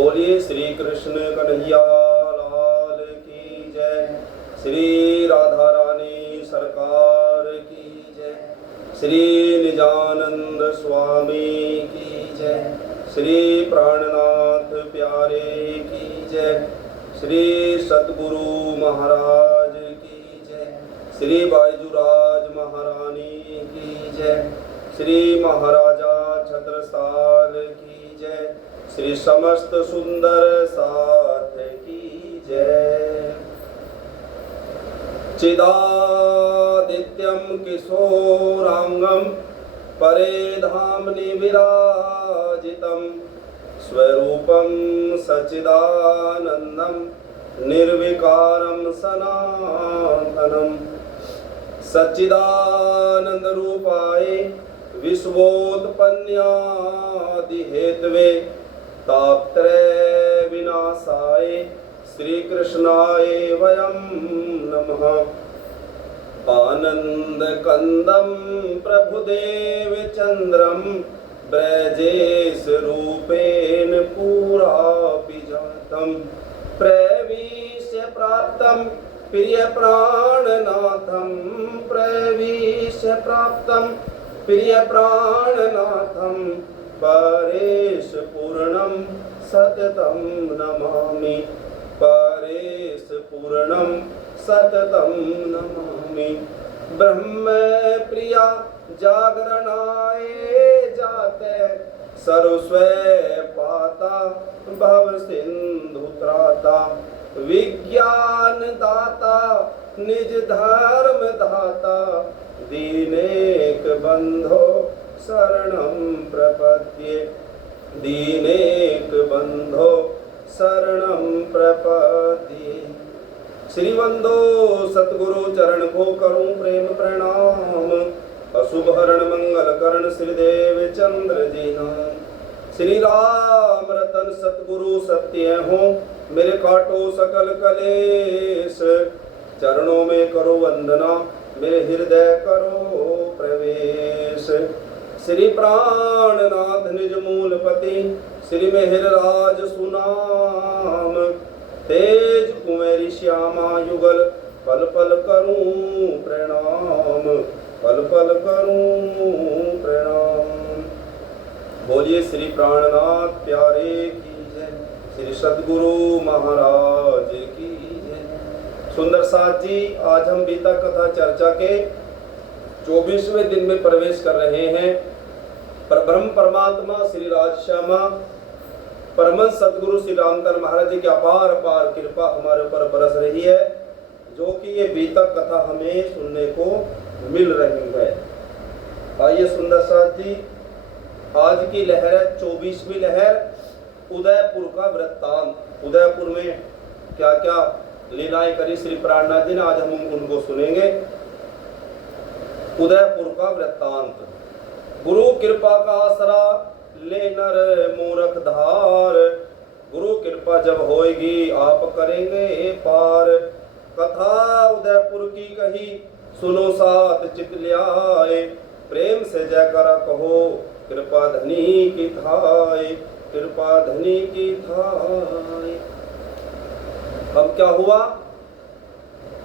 बोलिए श्री कृष्ण कन्हैया लाल की जय। श्री राधा रानी सरकार की जय। श्री निजानंद स्वामी की जय। श्री प्राणनाथ प्यारे की जय। श्री सतगुरु महाराज की जय। श्री बायजूराज महारानी की जय। श्री महाराजा छत्रसाल की जय। श्री समस्त सुंदर साथ की जय। चिदादित्यम किशोरांगम परेधामनि विराजितम स्वरूपम सच्चिदानंदम निर्विकारम सनातनम सच्चिदानंद रूपाय विश्वोत्पन्नादि हेतवे तापत्रय विनाशाय श्री कृष्णाय वयं नमः। आनंद कंदम प्रभुदेव चंद्रम ब्रजेश रूपेण पुरापि जातम प्रविश्य प्राप्तम प्रिय प्राणनाथम प्रविश्य प्राप्तम प्रिय प्राणनाथम परेश पूर्णम सततम नमामि परेश पूर्णम सततम नमामि। ब्रह्म प्रिया जागरणाय जाते सर्वस्वै पाता भव सिंधु त्राता विज्ञान दाता निज धर्म दाता दीनेक बंधो शरणं प्रपद्ये दीनेक बंधो शरणं प्रपद्ये। श्री वंदो सतगुरु चरण को करूं प्रेम प्रणाम। अशुभ हरण मंगल करण श्रीदेव चंद्र जी नाम। श्री राम रतन सतगुरु सत्य हो मेरे काटो सकल कलेश। चरणों में करो वंदना मेरे हृदय करो प्रवेश। श्री प्राणनाथ निज मूलपति श्री मेहर राज सुनाम। तेज कुमेरी श्यामा युगल पल पल करूं प्रणाम पल पल करूं प्रणाम। बोलिए श्री प्राणनाथ प्यारे की जय। श्री सतगुरु महाराज की जय। सुंदर साथ जी, आज हम गीता कथा चर्चा के 24वें दिन में प्रवेश कर रहे हैं। पर ब्रह्म परमात्मा श्री राजश्यामा परमहंस सतगुरु श्री रामधन महाराज जी की अपार अपार कृपा हमारे ऊपर बरस रही है, जो कि ये गीता कथा हमें सुनने को मिल रही है। आइए सुंदर साथ जी, आज की लहर है 24वीं लहर, उदयपुर का वृत्तांत। उदयपुर में क्या क्या लीलाएं करी श्री प्राणनाथ जी ने, आज हम उनको सुनेंगे। उदयपुर का वृत्तांत। गुरु कृपा का आसरा ले नर मूरख धार। गुरु कृपा जब होएगी आप करेंगे पार। कथा उदयपुर की कही सुनो साथ चित ल्याए। प्रेम से जयकारा कहो कृपा धनी की थाय कृपा धनी की थाय। अब क्या हुआ?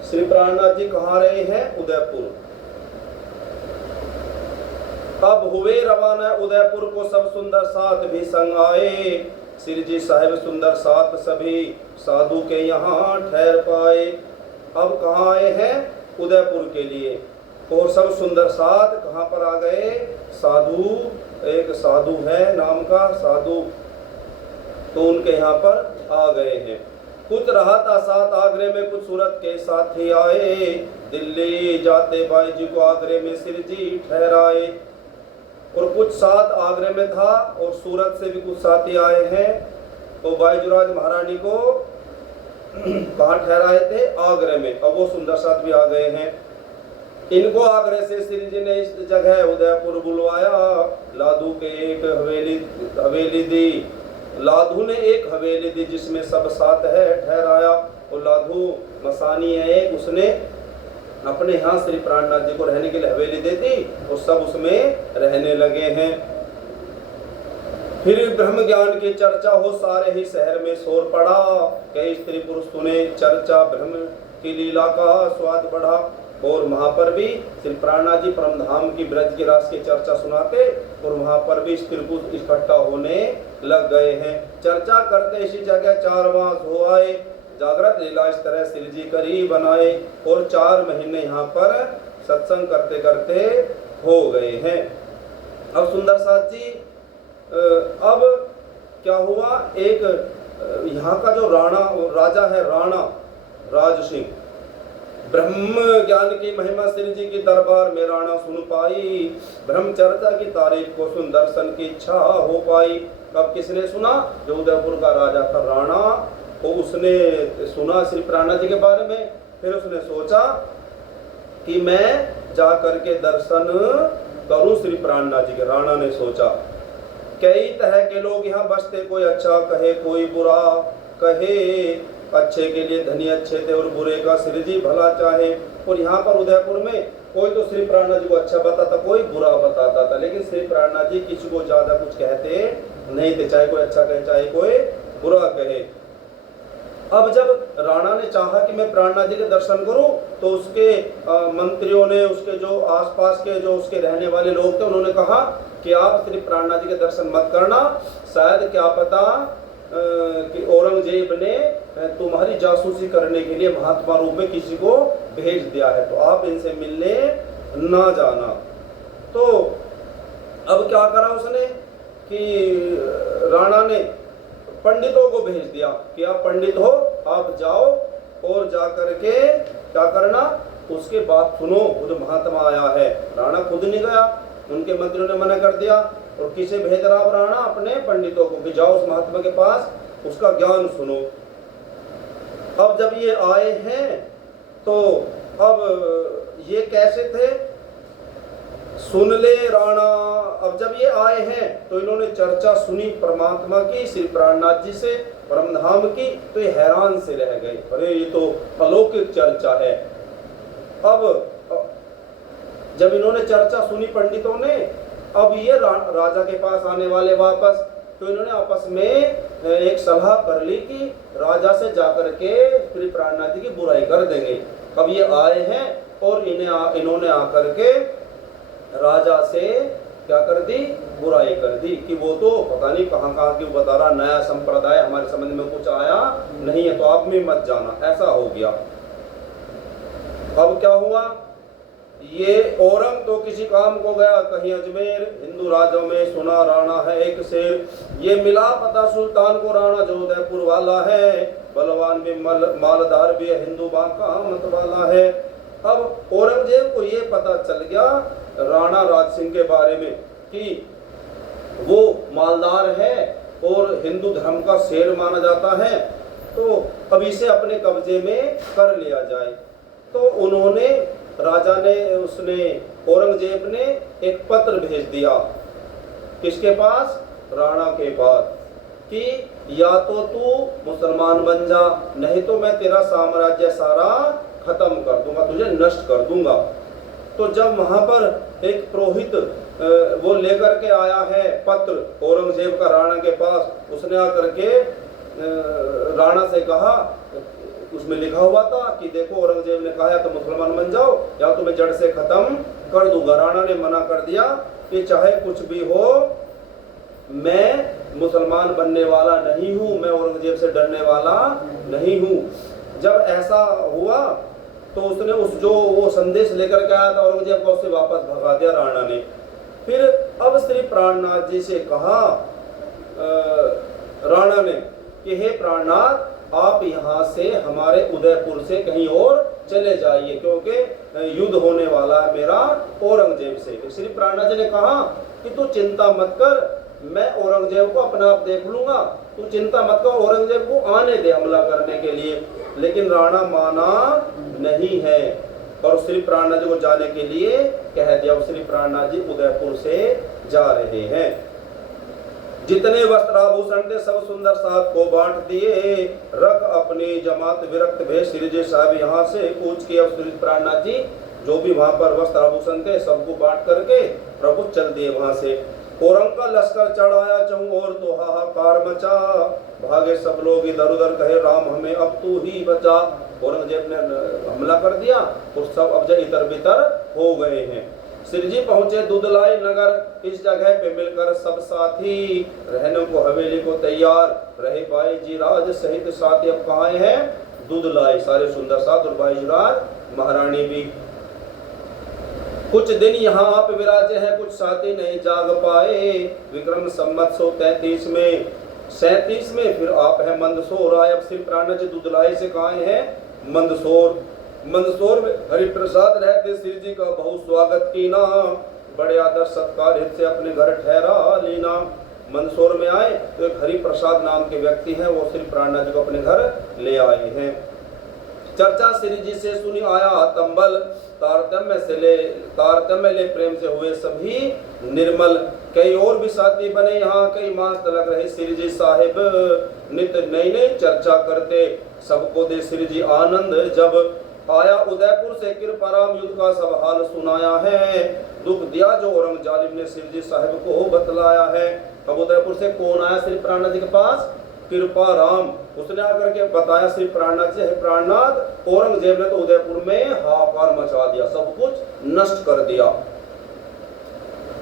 श्री प्राणनाथ जी कहाँ रहे हैं? उदयपुर। अब हुए रवाना उदयपुर को सब सुंदर साथ भी संग आए। श्री जी साहिब सुंदर साथ सभी साधु के यहाँ ठहर पाए। अब कहाँ आए हैं? उदयपुर के लिए। और सब सुंदर साथ कहाँ पर आ गए? साधु, एक साधु है नाम का साधु, तो उनके यहाँ पर आ गए हैं। कुछ रहा था साथ आगरे में, कुछ सूरत के साथी आए। दिल्ली जाते बाई जी को आगरे में श्री जी ठहराए। और कुछ साथ आगरे में था और सूरत से भी कुछ साथी आए हैं। तो बायजूराज महारानी को कहाँ ठहराए थे? आगरे में। अब वो सुंदर साथ भी आ गए हैं। इनको आगरे से श्री जी ने इस जगह उदयपुर बुलवाया। लादू के एक हवेली दी। लाधू ने एक हवेली दी जिसमें सब साथ है ठहराया। और लाधू मसानी है एक, उसने अपने यहाँ श्री प्राणनाथ जी को रहने के लिए हवेली दे दी और सब उसमें रहने लगे हैं। फिर ब्रह्म ज्ञान की चर्चा हो, सारे ही शहर में शोर पड़ा। कई स्त्री पुरुष सुने चर्चा, ब्रह्म की लीला का स्वाद बढ़ा। और वहां पर भी श्री प्राणनाथ जी परम धाम की ब्रज की रास की चर्चा सुनाते, और वहां पर भी स्त्री पुरुष इकट्ठा होने लग गए हैं। चर्चा करते इसी जगह 4 मास हो आए, जागृत लीला इस तरह श्री जी करी बनाए। और 4 महीने यहाँ पर सत्संग करते करते हो गए हैं। अब सुंदर साथ जी, अब क्या हुआ, एक यहाँ का जो राजा है, राणा राज सिंह, ब्रह्म ज्ञान की महिमा श्री जी की दरबार में राणा सुन पाई। ब्रह्म चर्चा की तारीफ को सुन दर्शन की इच्छा हो पाई। अब किसने सुना? जो उदयपुर का राजा था राणा, तो उसने सुना श्री प्राणनाथ जी के बारे में। फिर उसने सोचा कि मैं जा करके दर्शन करूं श्री प्राणनाथ जी के। राणा ने सोचा, कई तरह के लोग यहाँ बसते, कोई अच्छा कहे कोई बुरा कहे, अच्छे के लिए धनी अच्छे थे और बुरे का श्री जी भला चाहे। और यहाँ पर उदयपुर में कोई तो श्री प्राणनाथ जी को अच्छा बताता, कोई बुरा बताता था, लेकिन श्री प्राणनाथ जी किसी को ज्यादा कुछ कहते नहीं थे, चाहे कोई अच्छा कहे चाहे कोई बुरा कहे। अब जब राणा ने चाहा कि मैं प्राणनाथ जी के दर्शन करूं, तो उसके मंत्रियों ने, उसके जो आसपास के जो उसके रहने वाले लोग थे, उन्होंने कहा कि आप श्री प्राणनाथ जी के दर्शन मत करना, शायद क्या पता कि औरंगजेब ने तुम्हारी जासूसी करने के लिए महात्मा रूप में किसी को भेज दिया है, तो आप इनसे मिलने ना जाना। तो अब क्या करा उसने कि राणा ने पंडितों को भेज दिया कि आप पंडित हो, आप जाओ और जा करके क्या करना, उसके बात सुनो, वो जो महात्मा आया है। राणा खुद नहीं गया, उनके मंत्रियों ने मना कर दिया। और किसे भेज रहा राणा? अपने पंडितों को कि जाओ उस महात्मा के पास, उसका ज्ञान सुनो। अब जब ये आए हैं तो अब ये कैसे थे, सुन ले राणा। अब जब ये आए हैं तो इन्होंने चर्चा सुनी परमात्मा की, श्री प्राणनाथ जी से, परम धाम की, तो ये हैरान से रह गए, अरे ये तो अलौकिक चर्चा है। अब जब इन्होंने चर्चा सुनी पंडितों ने, अब ये राजा के पास आने वाले वापस, तो इन्होंने आपस में एक सलाह कर ली कि राजा से जाकर के श्री प्राणनाथ जी की बुराई कर देंगे। अब ये आए हैं और इन्होंने आकर के राजा से क्या कर दी, बुराई कर दी कि वो तो पता नहीं कहाँ की बता रहा, नया संप्रदाय, हमारे समझ में कुछ आया नहीं है, तो आप में मत जाना, ऐसा हो गया। अब क्या हुआ, ये औरंग तो किसी काम को गया, कहीं अजमेर, हिंदू राजों में सुना राणा है एक शेर, ये मिला पता सुल्तान को राणा जो उदयपुर वाला है, बलवान भी मालदार भी है, हिंदू बांका मत वाला है। अब औरंगजेब को ये पता चल गया राणा राज सिंह के बारे में कि वो मालदार है और हिंदू धर्म का शेर माना जाता है, तो अब इसे अपने कब्जे में कर लिया जाए। तो उन्होंने, राजा ने, उसने, औरंगजेब ने एक पत्र भेज दिया, किसके पास? राणा के पास, कि या तो तू मुसलमान बन जा, नहीं तो मैं तेरा साम्राज्य सारा खत्म कर दूंगा, तुझे नष्ट कर दूंगा। तो जब वहां पर एक पुरोहित वो लेकर के आया है पत्र औरंगजेब का राणा के पास, उसने आकर के राणा से कहा, उसमें लिखा हुआ था कि देखो औरंगजेब ने कहा या तो मुसलमान बन जाओ या तो मैं जड़ से खत्म कर दूंगा। राणा ने मना कर दिया कि चाहे कुछ भी हो, मैं मुसलमान बनने वाला नहीं हूं, मैं औरंगजेब से डरने वाला नहीं हूं। जब ऐसा हुआ तो उसने जो वो संदेश लेकर के आया था औरंगजेब को, उससे वापस भगा दिया राणा ने। फिर अब श्री प्राणनाथ जी से कहा राणा ने कि हे प्राणनाथ, आप यहाँ से हमारे उदयपुर से कहीं और चले जाइए, क्योंकि युद्ध होने वाला है मेरा औरंगजेब से। श्री प्राणनाथ जी ने कहा कि तू चिंता मत कर, मैं औरंगजेब को अपना आप देख लूंगा, तू चिंता मत कर, औरंगजेब को आने दे हमला करने के लिए। लेकिन राणा माना नहीं है और श्री प्राणनाथ जी को जाने के लिए कह दिया। श्री प्राणनाथ जी उदयपुर से जा रहे हैं। जितने वस्त्राभूषण थे सब सुंदर साथ को बांट दिए, रख अपनी जमात विरक्त भेज श्री जी साहब यहाँ से कूच किए। श्री प्राणनाथ जी जो भी वहां पर वस्त्राभूषण थे सबको बांट करके प्रभु चल दिए वहां से। औरंग का लश्कर चढ़ाया चहु और तो हाहाकार मचा, भागे सब लोग इधर उधर, कहे राम हमें अब तू ही बचा। औरंगजेब ने हमला कर दिया और सब अब इधर बितर हो गए हैं। श्री जी पहुंचे दुधलाई नगर, इस जगह पे मिलकर सब साथी, रहने को हवेली को तैयार रहे बाई जी राज सहित साथी। अब कहाँ हैं? दुधलाई, सारे सुंदर साथ और बाई जी राज महारानी भी। कुछ दिन यहाँ आप विराजे हैं, कुछ साथी नहीं जाग पाए, विक्रम संवत 133 में 37 में फिर आप हैं मंदसौर आए। अब श्री प्राण जी दुधलाई से कहाँ हैं? मंदसौर। मंदसौर में हरिप्रसाद रहते, श्री जी का बहुत स्वागत कीना, बड़े आदर सत्कार हित से अपने घर ठहरा लीना। मंदसौर में आए तो एक हरिप्रसाद नाम के व्यक्ति हैं, वो श्री प्राणनाथ जी को अपने घर ले आए हैं। चर्चा श्री जी से सुनी आया तंबल, तारतम्य ले प्रेम से हुए सभी निर्मल। कई और भी साथी बने यहाँ, कई मास तलक रहे श्री जी साहिब, नित नई नई चर्चा करते, सबको दे श्री जी आनंद। जब आया उदयपुर से कृपाराम युद्ध का सब हाल सुनाया है, दुख दिया जो औरंग जालिम ने श्री जी साहिब को बतलाया है। अब उदयपुर से कौन आया श्री प्राणनाथ जी के पास? कृपाराम। उसने आकर के बताया श्री प्राणनाथ से, हे प्राणनाथ, औरंगजेब ने तो उदयपुर में हाहाकार मचा दिया, सब कुछ नष्ट कर दिया,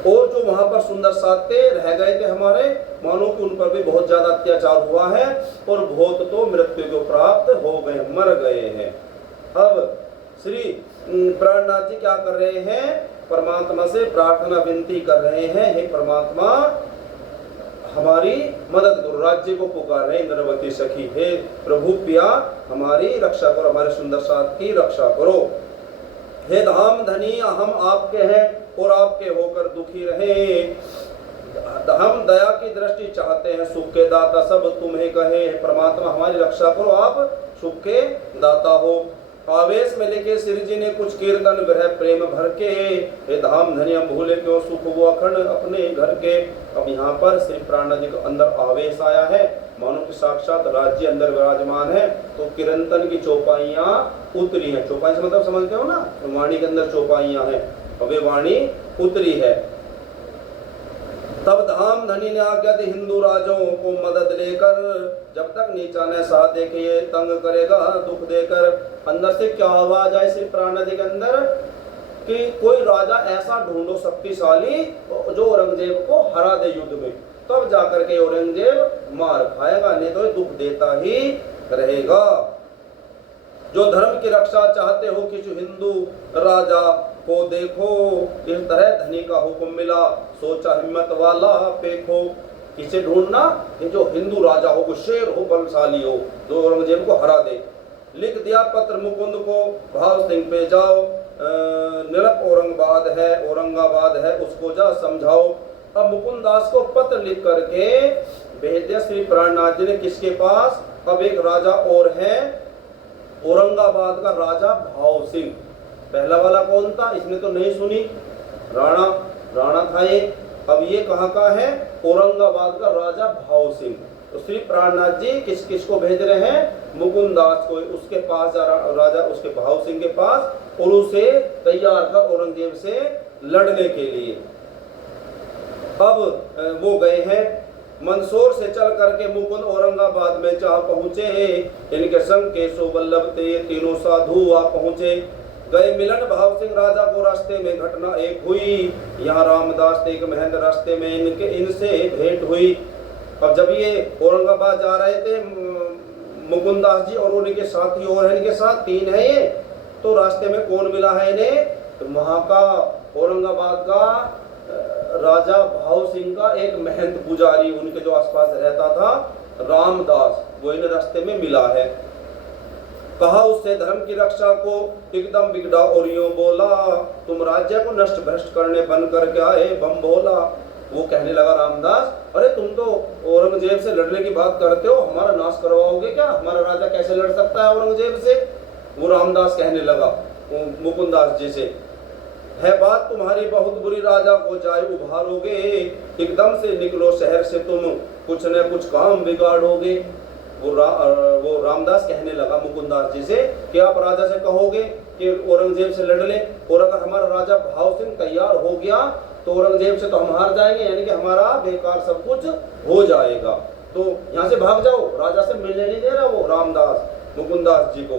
और जो वहां पर सुंदर साथे रह गए थे हमारे, मानो कि उन पर भी बहुत ज्यादा अत्याचार हुआ है, और बहुत तो मृत्यु को प्राप्त हो गए, मर गए हैं। अब श्री प्राणनाथ जी क्या कर रहे हैं? परमात्मा से प्रार्थना विनती कर रहे हैं, हे परमात्मा हमारी मदद करो, राज्य को पुकार रहे इंद्रवती सखी, हे प्रभु पिया हमारी रक्षा करो, हमारे सुंदर साथ की रक्षा करो। हे धाम धनी हम आपके हैं और आपके होकर दुखी रहे, हम दया की दृष्टि चाहते हैं, सुख के दाता सब तुम्हें कहे, परमात्मा हमारी रक्षा करो, आप सुख के दाता हो। आवेश में लेके श्री जी ने कुछ कीर्तन विरह प्रेम भर के, हे धाम धनी हम भूले क्यों सुख वो अखंड अपने घर के। अब यहाँ पर श्री प्राणनाथ जी के अंदर आवेश आया है, मानो कि साक्षात राज्य अंदर विराजमान है, तो कीर्तन की चौपाइयाँ उतरी हैं। चौपाई से मतलब समझते हो ना, वाणी के अंदर चौपाइयाँ हैं, अब वे वाणी उतरी है। तब धाम धनी ने आज्ञा दी हिंदू राजों को मदद लेकर, जब तक नीचा न सहा देखे ये तंग करेगा दुख देकर। अंदर से क्या आवाज आई श्री प्राणनाथ जी के अंदर कि कोई राजा ऐसा ढूंढो शक्तिशाली जो औरंगजेब को हरा दे युद्ध में, तब जाकर के औरंगजेब मार खाएगा, नहीं तो दुख देता ही रहेगा। जो धर्म की रक्षा चाहते हो किसी हिंदू राजा को देखो, इस तरह धनी का हुक्म मिला, सोचा हिम्मत वाला पेखो। किसे ढूंढना? जो हिंदू राजा हो, वो शेर हो, बलशाली हो, जो औरंगजेब को हरा दे। लिख दिया पत्र मुकुंद को, भाव सिंह पे जाओ, निरप औरंगाबाद है उसको जा समझाओ। अब मुकुंद दास को पत्र लिख करके भेज दिया श्री प्राणनाथ जी ने, किसके पास? अब एक राजा और है औरंगाबाद का, राजा भाव सिंह। पहला वाला कौन था? इसने तो नहीं सुनी, राणा था ये। अब ये कहाँ का है? औरंगाबाद का राजा भाव सिंह। तो श्री प्राणनाथ जी किस किस को भेज रहे हैं? मुकुंद दास को, उसके पास राजा उसके भाव सिंह के पास, और उसे तैयार कर औरंगजेब से लड़ने के लिए। अब वो गए हैं मंदसौर से चल करके मुकुंद औरंगाबाद में जा पहुंचे, इनके संग केशव वल्लभ ते तीनों साधु आ पहुंचे। गए मिलन भाव सिंह राजा को, रास्ते में घटना एक हुई, यहाँ रामदास एक महेंद्र रास्ते में इनसे भेंट हुई। अब जब ये औरंगाबाद जा रहे थे मुकुंद दास जी और उनके साथी और हैं, इनके साथ 3 है ये, तो रास्ते में कौन मिला है इन्हें? तो वहाँ का औरंगाबाद का राजा भाव सिंह का एक महंत पुजारी उनके जो आसपास रहता था, रामदास, वो इन्हें रास्ते में मिला है। कहा उससे धर्म की रक्षा को एकदम बिगड़ा और यूं बोला, तुम राज्य को नष्ट भ्रष्ट करने बन करके आए बम बोला। वो कहने लगा रामदास, अरे तुम तो औरंगजेब से लड़ने की बात करते हो, हमारा नाश करवाओगे क्या? हमारा राजा कैसे लड़ सकता है औरंगजेब से? वो रामदास कहने लगा मुकुंद दास जी से, है बात तुम्हारी बहुत बुरी, राजा को जाए उभारोगे, एकदम से निकलो शहर से तुम, कुछ न कुछ काम बिगाड़ोगे। वो रामदास कहने लगा मुकुंद दास जी से कि आप राजा से कहोगे कि औरंगजेब से लड़ ले, और अगर हमारा राजा भाव सिंह तैयार हो गया तो औरंगजेब से तो हम हार जाएंगे, यानी कि हमारा बेकार सब कुछ हो जाएगा, तो यहाँ से भाग जाओ। राजा से मिलने नहीं दे रहा वो रामदास मुकुंदास जी को।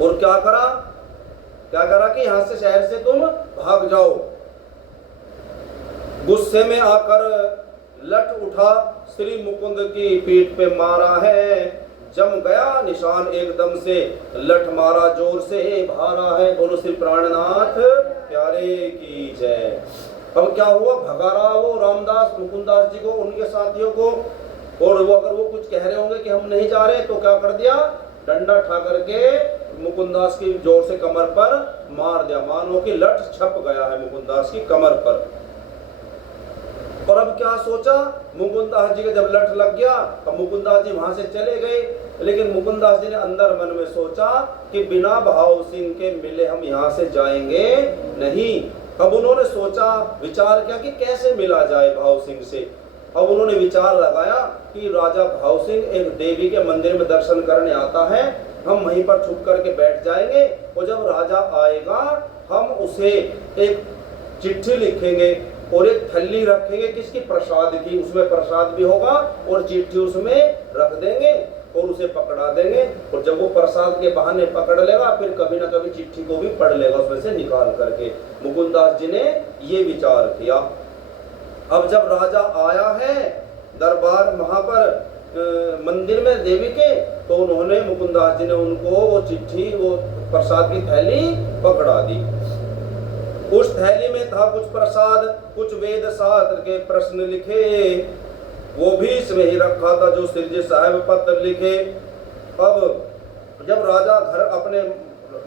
और क्या करा कि यहाँ से शहर से तुम भाग जाओ। गुस्से में आकर लट उठा, श्री मुकुंद की पीठ पे मारा है, जम गया निशान एकदम से, लठ मारा जोर से भारा है। बोलो श्री प्राणनाथ प्यारे की जय। अब क्या हुआ, भगा रहा वो रामदास मुकुंदास जी को, उनके साथियों को, और वो अगर वो कुछ कह रहे होंगे कि हम नहीं जा रहे, तो क्या कर दिया, डंडा ठा करके मुकुंदास की जोर से कमर पर मार दिया, मानो कि लठ छप गया है मुकुंदास की कमर पर। और अब क्या सोचा, मुकुंदास जी का जब लठ लग गया, अब मुकुंदास जी वहां से चले गए, लेकिन मुकुंदास जी ने अंदर मन में सोचा कि बिना भाव सिंह के मिले हम यहाँ से जाएंगे नहीं। अब उन्होंने सोचा, विचार किया कि कैसे मिला जाए भाव सिंह से। अब उन्होंने विचार लगाया कि राजा भाव सिंह एक देवी के मंदिर में दर्शन करने आता है, हम वहीं पर छुप करके बैठ जाएंगे, और जब राजा आएगा हम उसे एक चिट्ठी लिखेंगे और एक थैली रखेंगे किसकी, प्रसाद की, उसमें प्रसाद भी होगा और चिट्ठी उसमें रख देंगे और उसे पकड़ा देंगे, और जब वो प्रसाद के बहाने पकड़ लेगा फिर कभी ना कभी चिट्ठी को भी पढ़ लेगा उसमें से निकाल करके। मुकुंदास जी ने ये विचार किया। अब जब राजा आया है दरबार वहां पर मंदिर में देवी के, तो उन्होंने मुकुंदास जी ने उनको वो चिट्ठी, वो प्रसाद की थैली पकड़ा दी। उस थैली में था कुछ प्रसाद, कुछ वेद शास्त्र के प्रश्न लिखे, वो भी इसमें ही रखा था जो श्री जी साहब पत्र लिखे। अब जब राजा घर अपने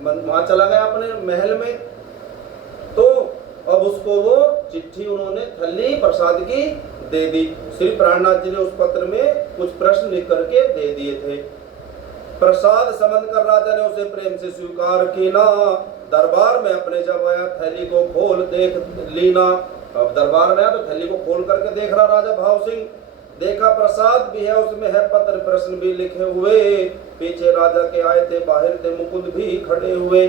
वहां चला गया अपने महल में, तो अब उसको वो चिट्ठी उन्होंने थैली प्रसाद की दे दी। श्री प्राणनाथ जी ने उस पत्र में कुछ प्रश्न लिख करके दे दिए थे। प्रसाद समझ कर राजा ने उसे प्रेम से स्वीकार किया। दरबार में अपने जब आया, थैली को खोल देख लीना। अब दरबार में आया तो थैली को खोल करके देख रहा राजा भाव सिंह, देखा प्रसाद भी है, उसमें है पत्र प्रश्न भी लिखे हुए। पीछे राजा के आए थे, बाहर थे मुकुंद भी खड़े हुए।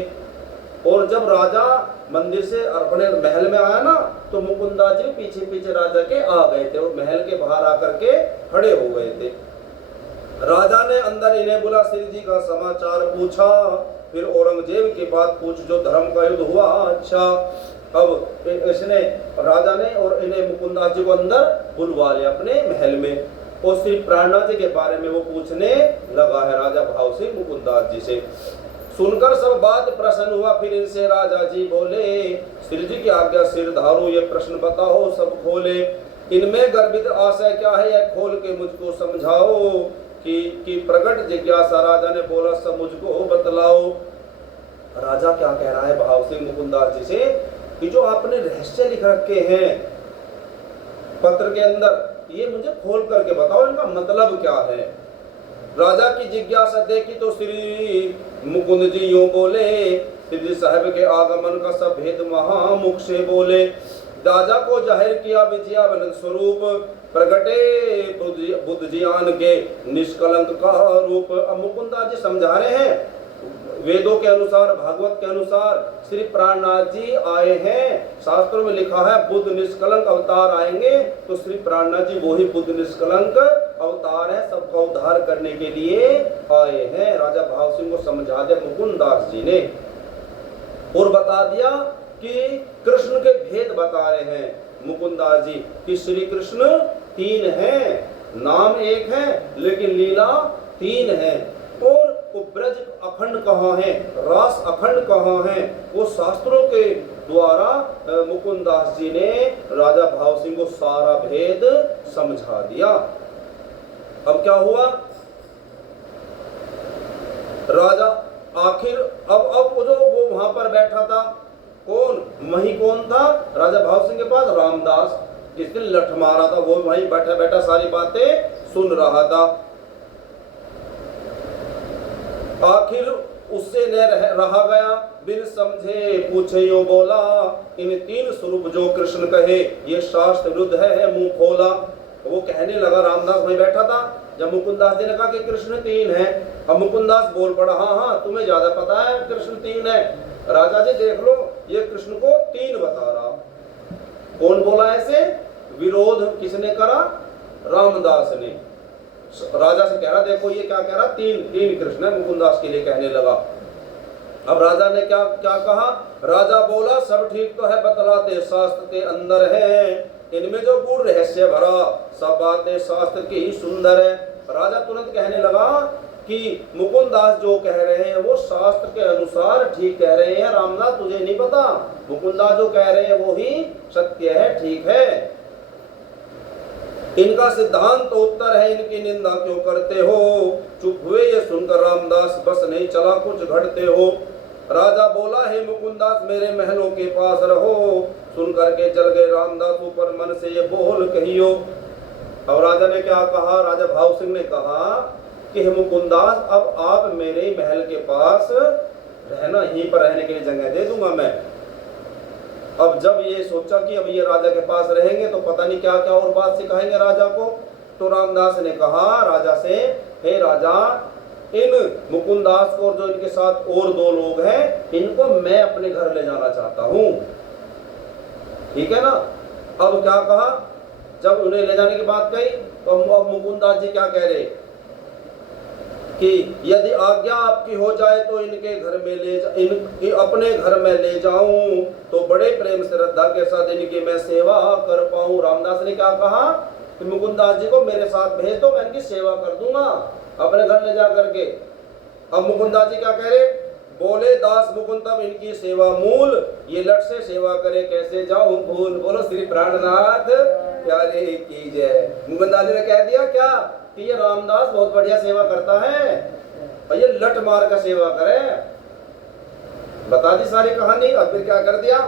और जब राजा मंदिर से अपने महल में आया ना, तो मुकुंदास जी पीछे पीछे राजा के आ गए थे और महल के बाहर आकर के खड़े हो गए थे। राजा ने अंदर इन्हें बुला, श्री जी का समाचार पूछा, फिर औरंगजेब की बात पूछ जो धर्म का युद्ध हुआ। अच्छा, अब इसने राजा ने और इन्हें मुकुंदास जी को अंदर बुलवा लिया अपने महल में, और श्री प्राणनाथ जी के बारे में वो पूछने लगा है राजा भाव सिंह मुकुंदास जी से। सुनकर सब बात प्रसन्न हुआ, फिर इनसे राजा जी बोले, श्री जी की आज्ञा सिर धारो, ये प्रश्न बताओ सब खोले। इनमें गर्भित आशय क्या है, यह खोल के मुझको समझाओ। कि प्रकट जिज्ञासा राजा ने बोला, सब मुझको बतलाओ। राजा क्या कह रहा है भाव सिंह मुकुंदास जी से कि जो आपने रहस्य लिख रखे हैं पत्र के अंदर, ये मुझे खोल करके बताओ, इनका मतलब क्या है। राजा की जिज्ञासा देखी तो श्री मुकुंद जी यूं बोले, श्री साहब के आगमन का सब भेद महामुख से बोले। राजा को जाहिर किया विजयानंद स्वरूप, प्रगटे बुद्ध ज्ञान के निष्कलंक का रूप। अब मुकुंदास जी समझा रहे हैं, वेदों के अनुसार, भागवत के अनुसार श्री प्राणनाथ जी आए हैं। शास्त्रों में लिखा है बुद्ध निष्कलंक अवतार आएंगे, तो श्री प्राणनाथ जी वही बुद्ध निष्कलंक अवतार है, सबका उद्धार करने के लिए आए हैं। राजा भाव सिंह को समझा दिया मुकुंदास जी ने, और बता दिया कि कृष्ण के भेद बता रहे हैं मुकुंदास जी कि श्री कृष्ण तीन हैं, नाम एक है लेकिन लीला तीन है। और वो ब्रज अखंड कहाँ है, रास अखंड कहाँ है, वो शास्त्रों के द्वारा मुकुंदास जी ने राजा भाव सिंह को सारा भेद समझा दिया। अब क्या हुआ, राजा आखिर अब जो वो वहां पर बैठा था, कौन वही कौन था, राजा भाव सिंह के पास रामदास, जिसने लठ मारा था, वो वहीं बैठा बैठा सारी बातें सुन रहा था। आखिर उससे न रहा गया, बिन समझे पूछे यो बोला, इन तीन स्वरूप जो कृष्ण कहे, ये शास्त्र विरुद्ध है मुंह खोला। वो कहने लगा, रामदास वहीं बैठा था, जब मुकुंदास जी ने कहा कि कृष्ण तीन है, अब मुकुंदास बोल पड़ा, हाँ तुम्हें ज्यादा पता है कृष्ण तीन है, राजा जी देख लो ये कृष्ण को तीन बता रहा। कौन बोला ऐसे? विरोध किसने करा? रामदास ने। राजा से कह रहा देखो ये क्या कह रहा, तीन कृष्ण है, मुकुंदास के लिए कहने लगा। अब राजा ने क्या क्या कहा? राजा बोला सब ठीक तो है, बतलाते शास्त्र के अंदर है, इनमें जो गूढ़ रहस्य भरा, सब बातें शास्त्र की ही सुंदर है। राजा तुरंत कहने लगा कि मुकुंदास जो कह रहे हैं वो शास्त्र के अनुसार ठीक कह रहे हैं, रामदास तुझे नहीं पता, मुकुंदास जो कह रहे हैं वो ही सत्य है, ठीक है। इनका सिद्धांत तो उत्तर है, इनकी निंदा क्यों करते हो? चुप हुए ये सुनकर रामदास, बस नहीं चला कुछ घड़ते हो। राजा बोला हे मुकुंदास मेरे महलों के पास रहो, सुन करके चल गए रामदास ऊपर मन से ये बोल कहियो। अब राजा ने क्या कहा? राजा भाव सिंह ने कहा कि हे मुकुंदास अब आप मेरे महल के पास रहना, यहीं पर रहने के लिए जगह दे दूंगा मैं। अब जब ये सोचा कि अब ये राजा के पास रहेंगे तो पता नहीं क्या क्या और बात सिखाएंगे राजा को, तो रामदास ने कहा राजा से, हे राजा इन मुकुंदास को और जो इनके साथ और 2 लोग हैं इनको मैं अपने घर ले जाना चाहता हूं, ठीक है ना। अब क्या कहा? जब उन्हें ले जाने की बात कही तो अब मुकुंदास जी क्या कह रहे कि यदि आज्ञा आपकी हो जाए तो इनके घर में अपने घर में ले जाऊं तो बड़े प्रेम श्रद्धा के साथ इनकी मैं सेवा कर पाऊं। रामदास ने क्या कहा कि मुकुंदास जी को मेरे साथ भेज दो, मैं इनकी सेवा कर दूंगा अपने घर ले जा करके। अब मुकुंदास जी क्या कह रहे? बोले दास मुकुंद तब इनकी सेवा मूल, ये लट से सेवा करे कैसे जाऊं भूल। बोलो श्री प्राणनाथ प्यारे की जय। मुकुंदास जी ने कह दिया क्या कि ये रामदास बहुत बढ़िया सेवा करता है और ये लट मार का सेवा करे, बता दी सारी कहानी। और फिर क्या कर दिया?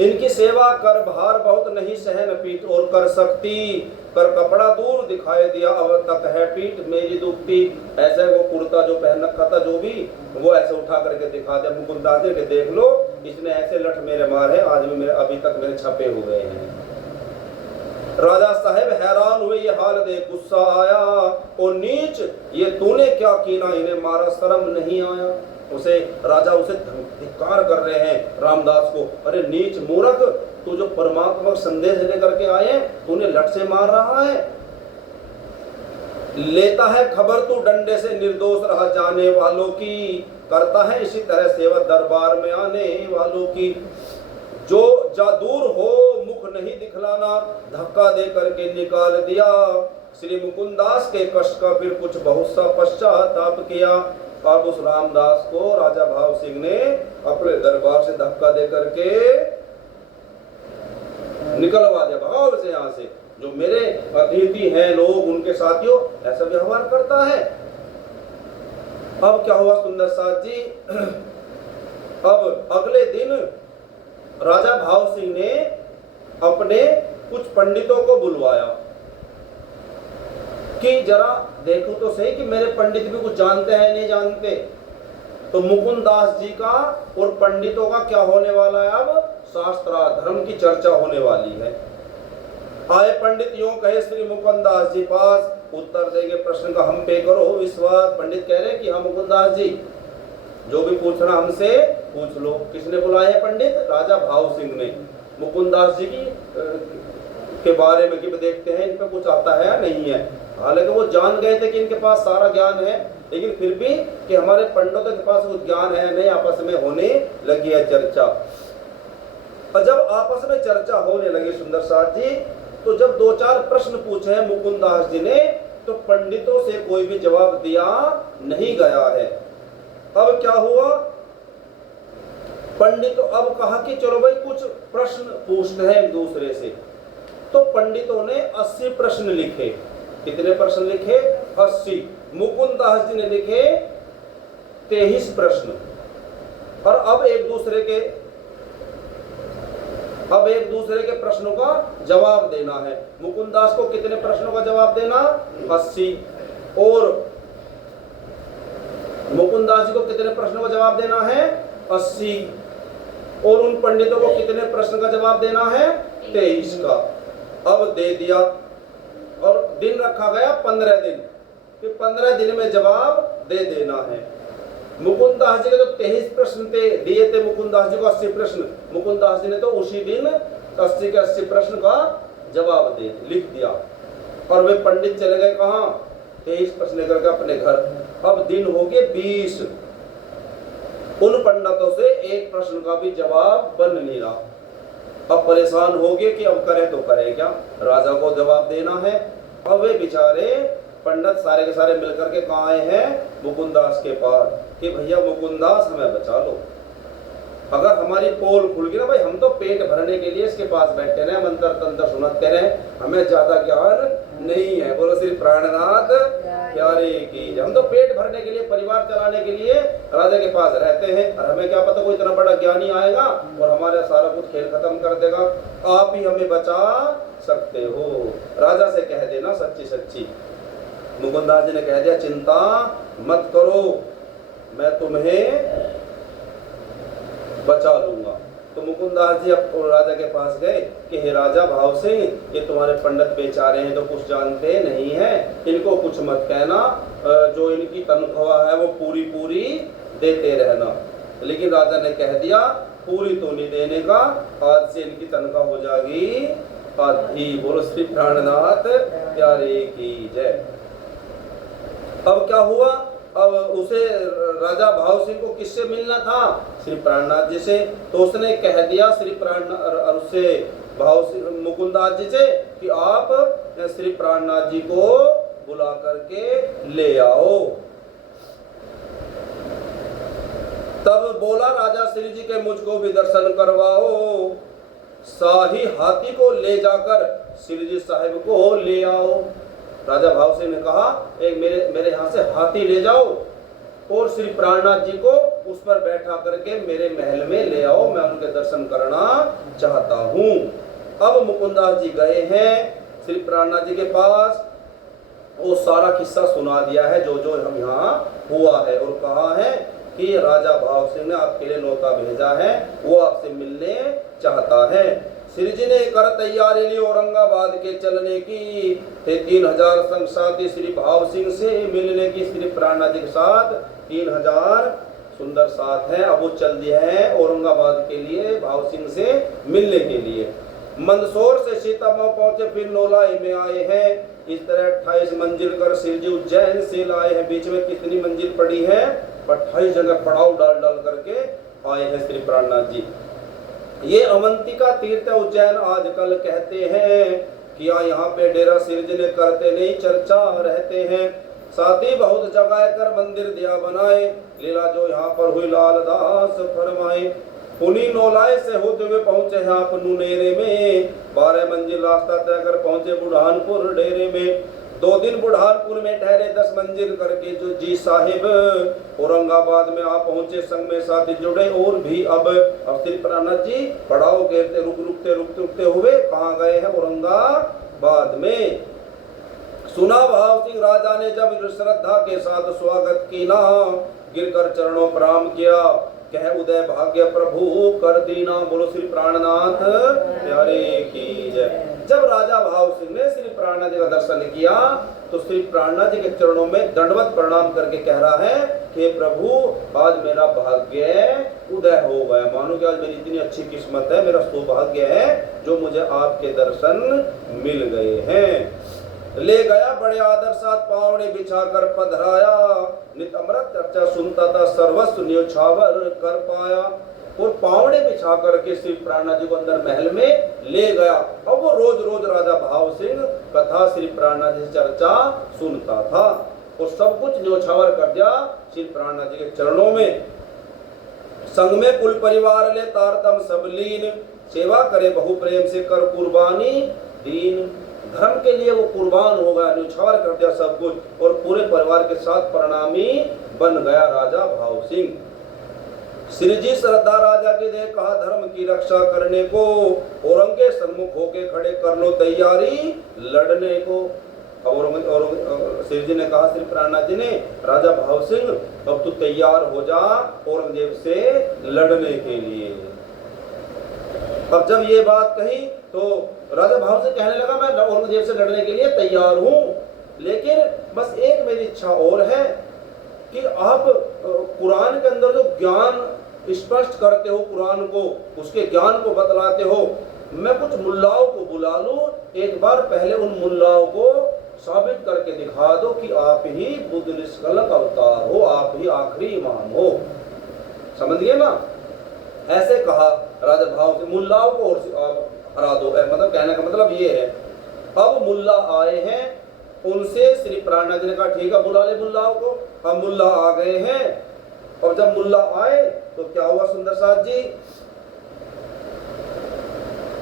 इनकी सेवा कर भार बहुत नहीं सहन पीठ और कर सकती, कर कपड़ा दूर दिखाई दिया अब तक है पीठ मेरी दुखती। ऐसे वो कुर्ता जो पहन रखा था जो भी वो ऐसे उठा करके दिखा दिया मुकुंदास जी के, देख लो इसने ऐसे लठ मेरे मारे, आज भी मेरे अभी तक मेरे छपे हुए हैं। राजा साहब हैरान हुए, ये हाल देख गुस्सा आया, और नीच ये तूने क्या कीना, इन्हें मारा शर्म नहीं आया। उसे राजा उसे धिक्कार कर रहे हैं रामदास को, अरे नीच मूर्ख, तू जो परमात्मा संदेश लेकर के आए तूने लट से मार रहा है, लेता है खबर तू डंडे से निर्दोष रहा जाने वालों की, करता है इसी तरह सेवा दरबार में आने वालों की। जो जा दूर हो मुख नहीं दिखलाना, धक्का दे करके निकाल दिया। श्री मुकुंदास के कष्ट का फिर कुछ बहुत सा पश्चाताप किया। अब उस रामदास को राजा भाव सिंह ने अपने दरबार से धक्का दे करके निकलवा दिया, भाव से यहाँ से। जो मेरे अतिथि हैं लोग उनके साथियों ऐसा व्यवहार करता है। अब क्या हुआ सुंदर साथ जी? अब अगले दिन राजा भाव सिंह ने अपने कुछ पंडितों को बुलवाया कि जरा देखो तो सही कि मेरे पंडित भी कुछ जानते हैं नहीं जानते। तो मुकुंदास जी का और पंडितों का क्या होने वाला है? अब शास्त्राधर्म की चर्चा होने वाली है। आए पंडित यूं कहे श्री मुकुंदास जी पास, उत्तर देंगे प्रश्न का हम पे करो विश्वास। पंडित कह रहे कि हाँ मुकुंदास जी जो भी पूछना हमसे पूछ लो। किसने बुलाया है पंडित? राजा भाव सिंह ने। मुकुंदास जी की के बारे में कि देखते हैं इन पे कुछ आता है या नहीं है। हालांकि वो जान गए थे कि इनके पास सारा ज्ञान है, लेकिन फिर भी कि हमारे पंडितों के पास कुछ ज्ञान है नहीं, आपस में होने लगी है चर्चा। और जब आपस में चर्चा होने लगी सुंदर साथ जी, तो जब 2-4 प्रश्न पूछे हैं मुकुंदास जी ने, तो पंडितों से कोई भी जवाब दिया नहीं गया है। अब क्या हुआ? पंडितों अब कहा कि चलो भाई कुछ प्रश्न पूछते हैं एक दूसरे से। तो पंडितों ने 80 प्रश्न लिखे। कितने प्रश्न लिखे? 80। मुकुंदास जी ने लिखे 23 प्रश्न। और अब एक दूसरे के प्रश्नों का जवाब देना है। मुकुंदास को कितने प्रश्नों का जवाब देना? 80। और मुकुंदास जी को कितने प्रश्नों का जवाब देना है? 80। और उन पंडितों को कितने प्रश्न का जवाब देना है? 23 का। अब दे दिया और दिन रखा गया 15 दिन कि 15 दिन में जवाब दे देना है। मुकुंदास जी के जो 23 प्रश्न थे दिए थे मुकुंदास जी को 80 प्रश्न, मुकुंदास जी ने तो उसी दिन 80 के 80 प्रश्न का जवाब दे लिख दिया। और वे पंडित चले गए कहाँ? 23 प्रश्न लेकर के अपने घर। अब दिन हो गए 20, उन पंडितों से एक प्रश्न का भी जवाब बन नहीं रहा। अब परेशान हो गए कि अब करें तो करें क्या, राजा को जवाब देना है। अब वे बेचारे पंडित सारे के सारे मिलकर के कहाँ आए हैं? मुकुंदास के पास कि भैया मुकुंदास हमें बचा लो, अगर हमारी पोल खुल गई ना भाई, हम तो पेट भरने के लिए इसके पास बैठे रहे, मंत्र तंत्र सुनाते रहे, हमें ज्यादा ज्ञान नहीं है। बोलो श्री प्राणनाथ प्यारे की। हम तो पेट भरने के लिए, परिवार चलाने के लिए राजा के पास रहते हैं, और हमें क्या पता कोई इतना बड़ा ज्ञानी आएगा और हमारे सारा कुछ खेल खत्म कर देगा। आप ही हमें बचा सकते हो, राजा से कह देना सच्ची सच्ची। मुकुंदास जी ने कह दिया चिंता मत करो, मैं तुम्हें बचा लूंगा। तो मुकुंदास जी अब राजा के पास गए कि हे राजा भाव सिंह, ये तुम्हारे पंडित बेचारे हैं तो कुछ जानते नहीं हैं, इनको कुछ मत कहना, जो इनकी तनख्वाह है वो पूरी पूरी देते रहना। लेकिन राजा ने कह दिया पूरी तो नहीं देने का, आज से इनकी तनख्वाह हो जाएगी आधी। बोलो श्री प्राणनाथ प्यारे की जय। अब क्या हुआ? अब उसे राजा भाव सिंह को किससे मिलना था? श्री प्राणनाथ जी से। तो उसने कह दिया श्री प्राणनाथ से भाव सिंह मुकुंदास जी से कि आप श्री प्राणनाथ जी को बुला करके ले आओ। तब बोला राजा श्री जी के मुझको भी दर्शन करवाओ, शाही हाथी को ले जाकर श्री जी साहिब को ले आओ। राजा भाव सिंह ने कहा एक मेरे यहाँ से हाथी ले जाओ और श्री प्राणनाथ जी को उस पर बैठा करके मेरे महल में ले आओ, मैं उनके दर्शन करना चाहता हूँ। अब मुकुंदास जी गए हैं श्री प्राणनाथ जी के पास, वो सारा किस्सा सुना दिया है जो जो हम यहाँ हुआ है, और कहा है कि राजा भाव सिंह ने आपके लिए नौता भेजा है, वो आपसे मिलने चाहता है। श्री जी ने कर तैयारी ली औरंगाबाद के चलने की, थे 3000 संग साथी श्री भाव सिंह से मिलने की। श्री प्राणनाथ जी के साथ 3000 सुंदर साथ हैं। अब वो चल दिए हैं औरंगाबाद के लिए भाव सिंह से मिलने के लिए। मंदसौर से सीतामऊ पहुंचे, फिर नौलाई में आए हैं। इस तरह 28 मंजिल कर श्री जी उज्जैन से लाए हैं। बीच में कितनी मंजिल पड़ी है? 28 जगह पड़ाव डाल डाल करके आए हैं श्री प्राणनाथ जी। ये अवंतिका तीर्थ उज्जैन आजकल कहते हैं कि यहाँ पे डेरा श्री जी ने करते नहीं, चर्चा रहते हैं। साथ ही बहुत जगह कर मंदिर दिया बनाए, लीला जो यहाँ पर हुई लालदास फरमाए। उन्हीं नौलाए से होते हुए पहुंचे हैं आप नुनेरे में, 12 मंजिल रास्ता तय कर पहुंचे बुढ़ानपुर डेरे में। 2 दिन बुढ़ानपुर में ठहरे, 10 मंजिल करके जो जी साहिब औरंगाबाद में आप पहुंचे, संग में साथी जुड़े और भी। अब श्री प्राणनाथ जी पड़ाव घेरते रुकते हुए कहाँ गए हैं? औरंगाबाद में। सुना भाव सिंह राजा ने जब श्रद्धा के साथ स्वागत की ना, गिरकर चरणों प्रणाम किया, कह उदय भाग्य प्रभु कर दीना। बोलो श्री प्राणनाथ प्यारे की जय। जब राजा भाव सिंह ने श्री प्राणनाथ जी का दर्शन किया तो श्री प्राणनाथ जी के चरणों में दंडवत प्रणाम करके कह रहा है कि प्रभु आज मेरा भाग्य उदय हो गया, मानो कि आज मेरी इतनी अच्छी किस्मत है, मेरा सौभाग्य है जो मुझे आपके दर्शन मिल गए हैं। ले गया बड़े आदर साथ, पावड़े बिछाकर पधराया, नित अमृत चर्चा सुनता था, सर्वस्व न्योछावर कर पाया। और पावड़े बिछा करके श्री प्राणनाथ जी को अंदर महल में ले गया। अब वो रोज रोज राजा भाव सिंह कथा श्री प्राणनाथ जी चर्चा सुनता था और सब कुछ न्योछावर कर दिया श्री प्राणनाथ जी के चरणों में। संग में कुल परिवार ले तारतम सब लीन, सेवा करे बहु प्रेम से कर कुर्बानी दीन। धर्म के लिए वो कुर्बान हो गया, न्योछावर कर दिया सब कुछ और पूरे परिवार के साथ प्रणामी बन गया राजा भाव सिंह। श्री जी श्रद्धा राजा की दे कहा धर्म की रक्षा करने को, औरंग के सम्मुख होके खड़े कर लो तैयारी लड़ने को। और श्री जी ने कहा श्री प्राणनाथ जी ने, राजा भाव सिंह अब तू तैयार हो जा औरंगजेब से लड़ने के लिए। अब जब ये बात कही तो राजा भाव सिंह कहने लगा मैं औरंगजेब से लड़ने के लिए तैयार हूँ, लेकिन बस एक मेरी इच्छा और है कि आप कुरान के अंदर जो ज्ञान स्पष्ट करते हो, कुरान को उसके ज्ञान को बतलाते हो, मैं कुछ मुल्लाओं को बुला लूं, एक बार पहले उन मुल्लाओं को साबित करके दिखा दो कि आप ही बुद्ध निष्कलंक अवतार हो, आप ही आखिरी इमाम हो। समझ गए ना? ऐसे कहा राजा भाव से, मुल्लाओं को और हरा दो। मतलब कहने का मतलब ये है, अब मुल्ला आए हैं, उनसे श्री प्राणनाथ जी ने कहा ठीक है बुला ले मुल्लाओं को। अब मुल्ला आ गए हैं, और जब मुल्ला आए तो क्या हुआ सुंदर साथ जी,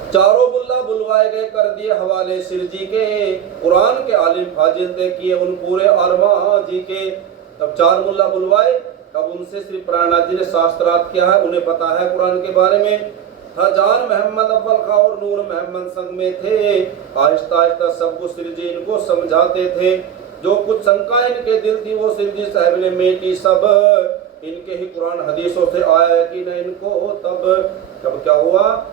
चारों मुल्ला बुलवाए गए, कर दिए हवाले सिर जी के, कुरान के आलिम फाजिल तय किए उन पूरे आरमा जी के। तब 4 मुल्ला बुलवाए, अब उनसे श्री प्राणनाथ जी ने शास्त्रार्थ किया है, उन्हें पता है कुरान के बारे में। था जान मोहम्मद अव्वल का और नूर मोहम्मद संग में थे, आहिस्ता आहिस्ता सबको सिर जी इनको समझाते थे। जो कुछ शंका इनके दिल थी वो सिर जी साहब ने मेटी सब, इनके ही कुरान हदीसों से आया कि न इनको। तब क्या हुआ,